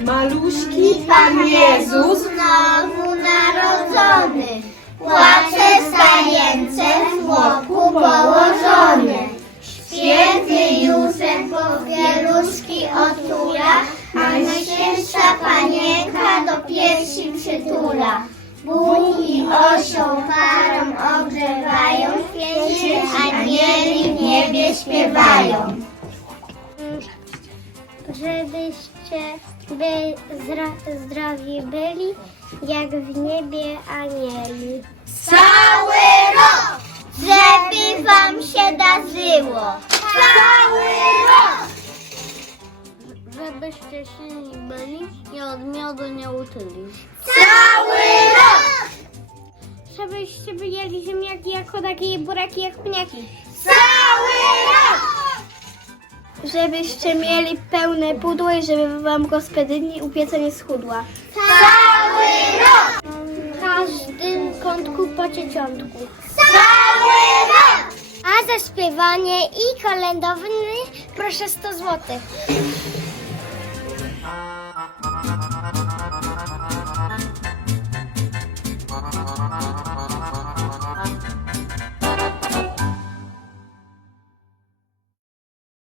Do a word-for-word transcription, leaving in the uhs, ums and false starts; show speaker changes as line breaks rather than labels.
Maluśki Pan Jezus
znowu narodzony, płacze stajence w żłobku położony. Święty Józef popieluszki otula, a Najświętsza Panienka do piersi przytula. Bóg i osioł parą ogrzewają, święci anieli w niebie śpiewają. Żebyście by zdra- zdrowi byli, jak w niebie anieli. Cały rok! Żeby wam się darzyło! Cały rok! Żebyście silni byli i od miodu nie utyli. Cały rok! Żebyście byli ziemniaki jak chodaki i buraki jak pniaki. Cały rok! Żebyście mieli pełne pudło i żeby wam gospodyni upieca nie schudła. Cały rok! W każdym kątku po cieciątku. Cały rok! A za śpiewanie i kolędowanie proszę sto złotych.